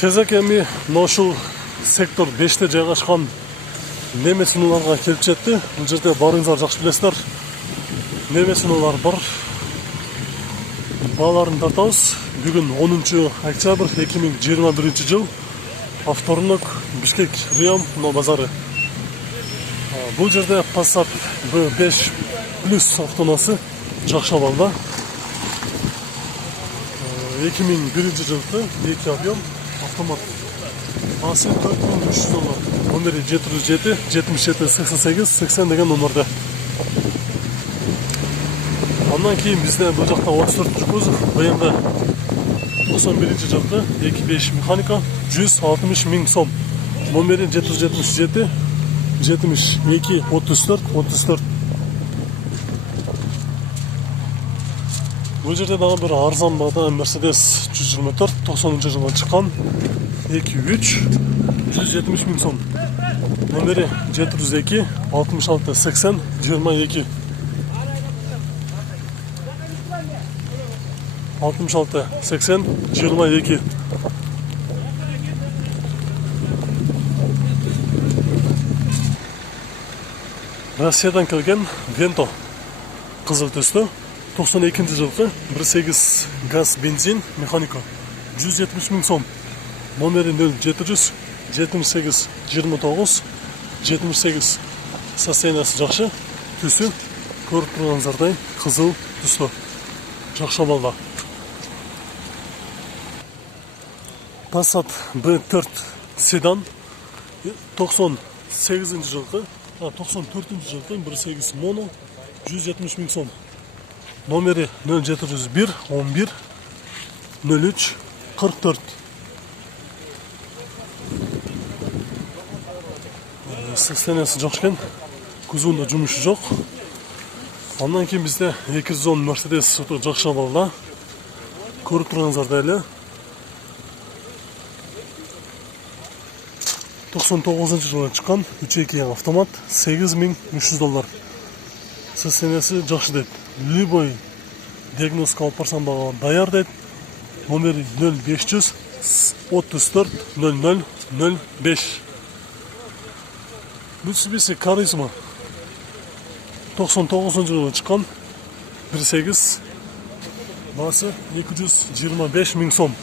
Кезек эми ушул сектор 5-те жайгашкан неме сыноолорго келип жетти. Бул жерде барыңыздар жакшы билесиздер. Неме сыноолор бар. Бааларын тартабыз. Бүгүн 10 октябрь 2021 жыл. Вторник, Бишкек район базары. Бул жерде Passat B5 Plus автоунаасы жакшы абалда. 2001 жылкы 2 объем автомат. Басы $4300. Номери 707 77 88 80 деген номерде. Андан кийин бизде бул жакта 34 кузов BMW 91 жылкы 2.5 механика 160 000 сом. Номери 777 72 34 34. Бул жерде дагы бир арзан баада Mercedes 124 90 жылга чыккан 2.3 170 000 сом. Номери 702 66 80 22 66 80 22. Россиядан келген Vento кызыл түстө 92 жылкы 1.8 газ бензин механика 170 000 сом. Номери 0700 78 29 78. Состояниясы жакшы, түсү көрүп турганыңыздардай кызыл түстө. Жакшы абалда. Passat B4 седан 98 жылкы 94 жылкы 1.8 моно 170 000 сом. Номери 0701 11 03 44. Состояниясы жакшы экен. Кузовунда жумушу жок. Андан кийин бизде 210 Mercedes жакшы абалда. Көрүп турганыңыздардай эле 99 жылы чыккан 3.2 автомат $8300. Состояниясы жакшы дейт. Любой диагностика алып барсам дагы даяр дейт. Номери 0500 34 00 05. Mitsubishi Karisma 99 жылы чыккан 1.8 басы 225 000 сом.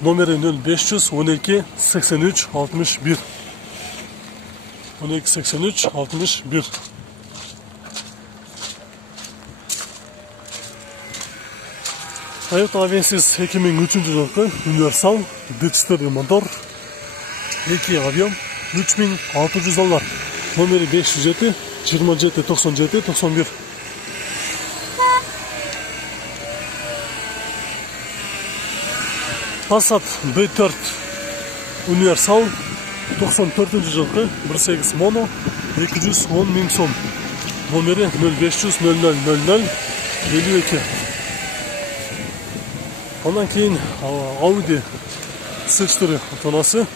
Номери 0500 12 83 61 12 83 61. Toyota Avensis 2003 жылкы универсал D4 мотор 2 объем $3600. Номери 507 27 97 91. Passat B4 универсал 94 жылкы 1.8 моно 210 000 сом. Номери 0500 00 00 52. Андан кийин Audi C4 автоунаасы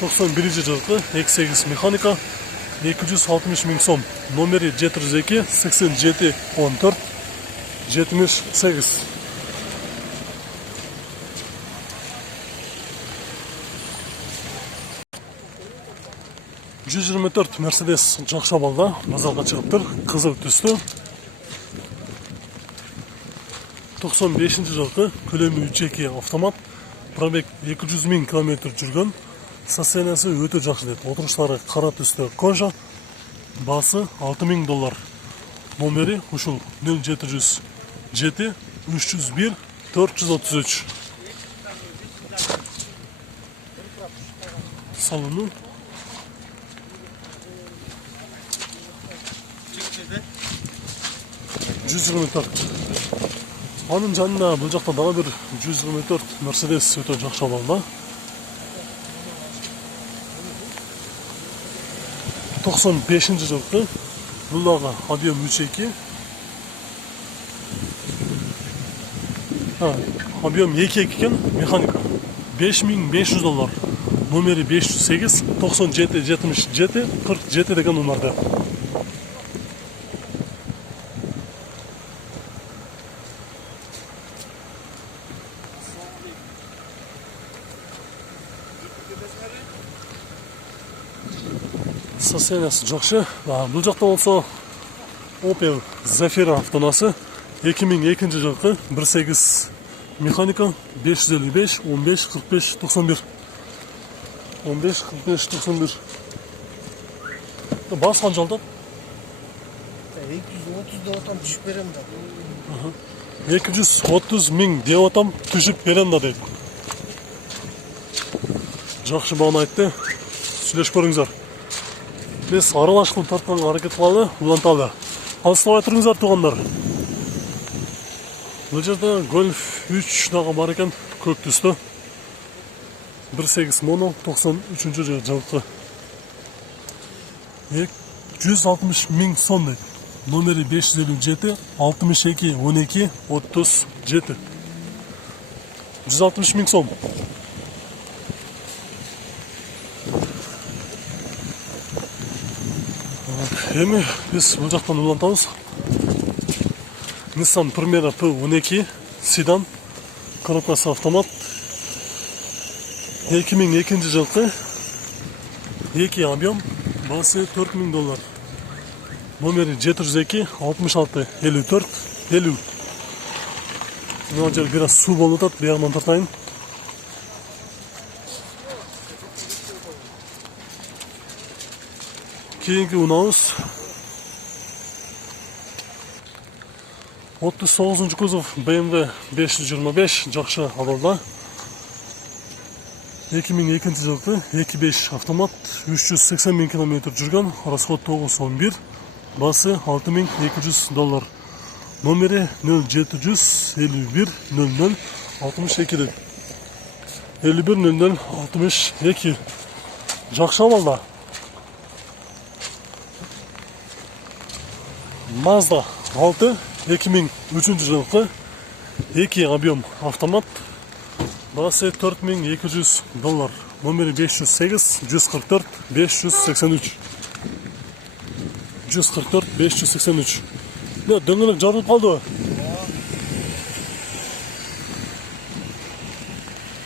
91 жылкы 2.8 механика 260 000 сом. Номери 702 87 14 78. $124 Mercedes жакшы абалда базарга чыгыптыр. Кызыл түстө 95 жылкы көлөмү 3.2 автомат. Пробег 200 000 км жүргөн. Состояниясы өтө жакшы дейт. Отуруштары кара түстө кожа. Басы $6000. Номери ушул 0707 301 433. Салону $124. Анын жанында бул жакта дагы бир 124 Mercedes өтө жакшы абалда. 95 жылкы бул дагы объем 3.2. Объем 2.2 экен, механика $5500. Номери 508 97 77 47 деген номерде. состояниясы жакшы. Бул жакта болсо Opel Zafira автоунаасы 2002 жылкы 1.8 механика 555 15 45 91 15 45 91. Бас канча алдат? 230 деп атам, түшүп берем да. 230 миң деп атам, түшүп берем да дейт. Жакшы бааны айтты. Сүйлөшүп көрүңүздөр. Биз аралашкан тартканга аракет кылалы, уланталы. Алыстабай туруңуздар туугандар. Бул жерде Golf 3 дагы бар экен, көк түстө. 1.8 моно 93 жылкы. 160 миң сом дейт. Номери 557 62 12 37. 160 миң сом. Эми биз бул жактан улантабыз. Nissan Primera P12 седан, коробкасы автомат. 2002 жылкы. 2 объем, басы $4000. Номери 702 66 54 50. Мына жер бир аз суу болуп атат, биягынан тартайын. Кийинки унаабыз 39 кузов BMW 525 жакшы абалда. 2002 жылкы 2.5 автомат 380 миң километр жүргөн, расход 911, басы $6200. Номери 0751 00 62. 51 00 62. Жакшы абалда. Mazda 6 2003 жылкы 2 объем автомат, басы $4200. Номери 508 144 583. 144 583. Дөңгөлөк жарылып калды.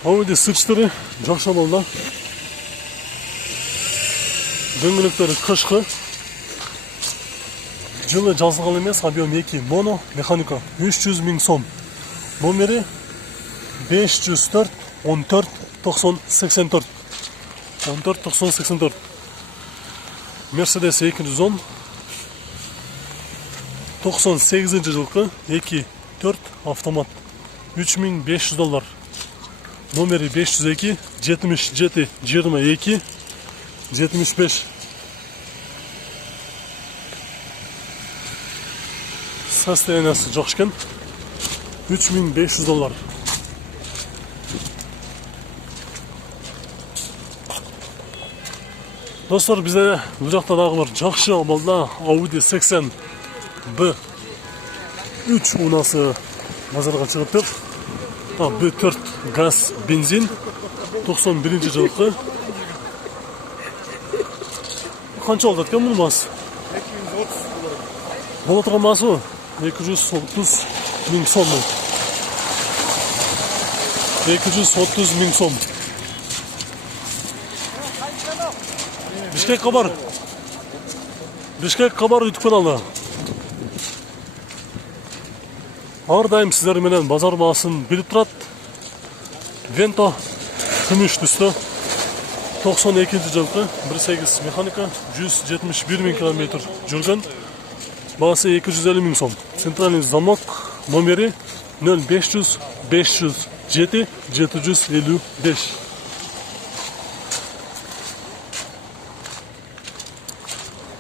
Audi сычтары жакшы абалда. Дөңгөлөктөрү кышкы. Жылы жазылган эмес, объем 2 моно механика 300 миң сом. Номери 504 14 90 84. 14 90 84. Mercedes 210 98 жылкы 2.4 автомат $3500. Номери 502 77 22 75. Состояниясы жакшы экен. $3500. Достор, бизде бул жакта дагы бир жакшы абалда Audi 80 B3 унасы базарга чыгыптыр. B4 газ бензин 91 жылкы. Канча алдат экен муну басы? 230 болот турган басы 230 миң сом. 230 миң сом. Бишкек кабар. Бишкек кабар үтүп калды. Ар дайым сиздер менен базар баасын билип турат. Vento күмүш түстө 92 жылкы 1.8 механика 171 миң километр жүргөн, баасы 250 миң сом. Центральный замок, номери 0500 507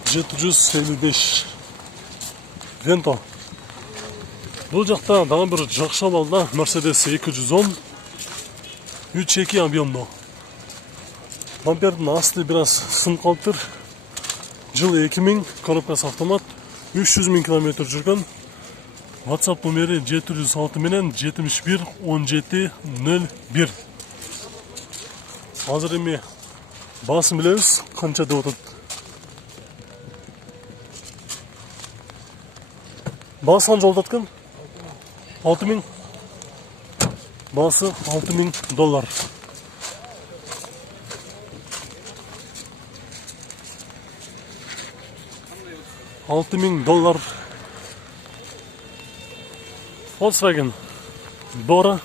755. Vento. Бул жакта дагы бир жакшы абалда Mercedes 210 3.2 объемдо. Бампердин асты бир аз сынып калыптыр. Жыл 2000, коробкасы автомат, 300 миң километр жүргөн. WhatsApp номери 706 менен 71 17 01. Азыр эми баасын билебиз, канча деп атат. Баасы канча болот экен? 6000. Баасы $6000. $6000. Volkswagen Bora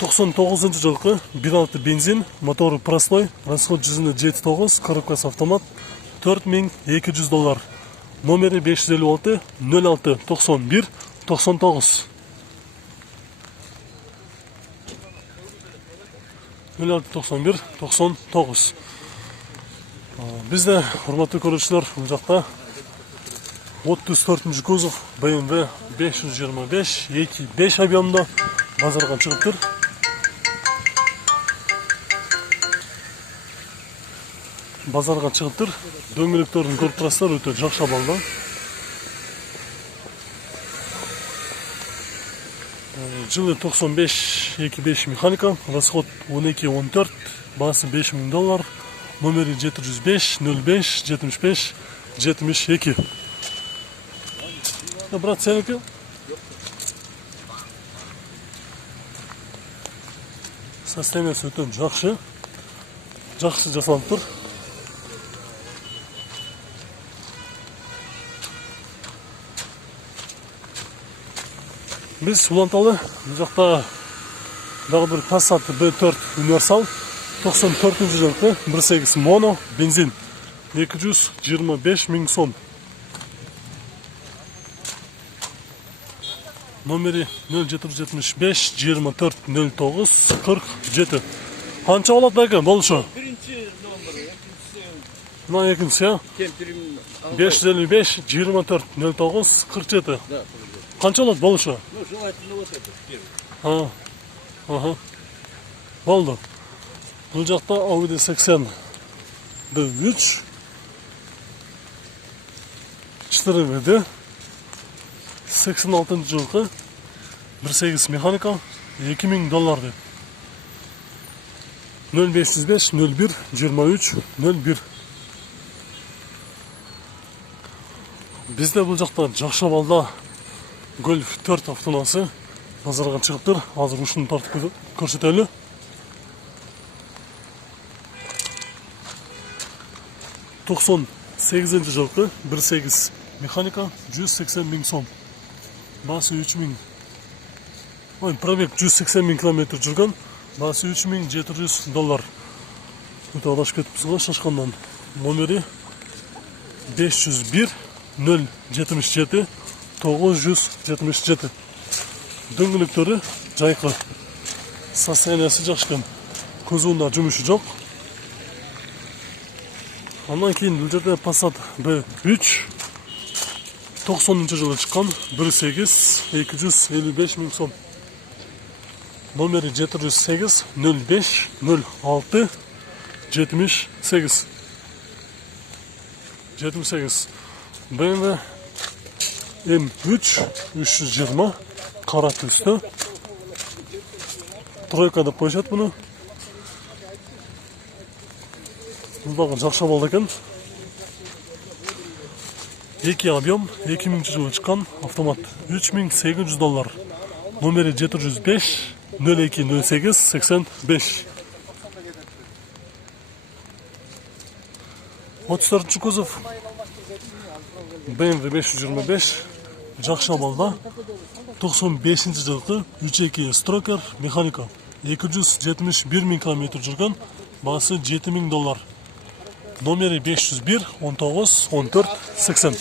99 жылғы 1.6 бензин, моторы простой, расход жүзінде 7.9, коробкасы автомат, $4200. Номері 556 06 91 99. 0691 99. Бізде, құрметті көрушілер, бұл жақта 34-ші кузов BMW 525 2.5 объемда базарға шығып тұр. Базарға шығып тұр. Дөңгелектерін көріп тұрасыздар, өте жақсы балда. Жылы 95 2.5 механика, расход 12-14, басы $5000, номері 705 05 75 72. Брат, сенікі? Состояниясы өте жақсы. Жақсы жасалып тұр. Біз ұланталы, бұл жақта дағы бір Passat B4 универсал, 94 жылғы 1.8 моно, бензин, 225 000 сом. Номері 0775 24 09 47. Қанша болады бәкі, болшы? Бірінші номері, екіншісі. Мына екіншісі, я? Кемпірім 555 24 09 47. Да, Қанша болады, болшы? ну, желательно вот этот первый. Ага. Болды. Бұл жақта Audi 80 B3 4 86 жылғы 1.8 механика $2000 деп. 0505 01 23 01. Бізде бұл жақта жақшы балда Golf 4 автонасы базарға шығып тұр. Азыр ұшын тартып көрсетелі. Тоқсан 8 жылғы 1.8 механика 180 000 сом. Басы 3000. Пробег 180 000 километр жүрген. Басы $3700. Өте адашып кетіппіз ғой шашқаннан. Номері 501 077 977. Дөңгелектері жайқы. Состояниясы жақшқан. Көзуында жұмысы жоқ. Ondan кейін бұл жерде Passat B3 90 жылы шыққан 1.8 255 000 сом. Номері 708 05 06 78. 78. BMW M3 320 қара түсті. Тройка деп қойшады бұны. Бұлдағы жақша болды екен. 2 объем, 2000 жылы шыққан автомат. $3800. Номері 705 02 08 85. 34-ші кузов BMW 525 жақша балда 95 жылғы 3.2 строкер механика 271 000 км жүрген, басы $7000. Номері 501 19 14 80.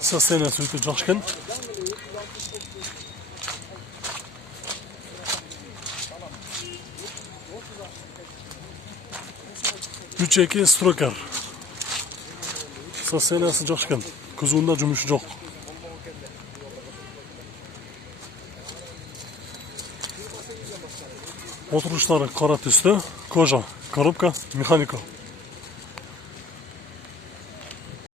Состояниясы өте жақсы екен. Үш строкер. Состояниясы жақсы екен. Көзуында жұмысы жоқ. Отырғыштары қара түсті, кожа, коробка, механика.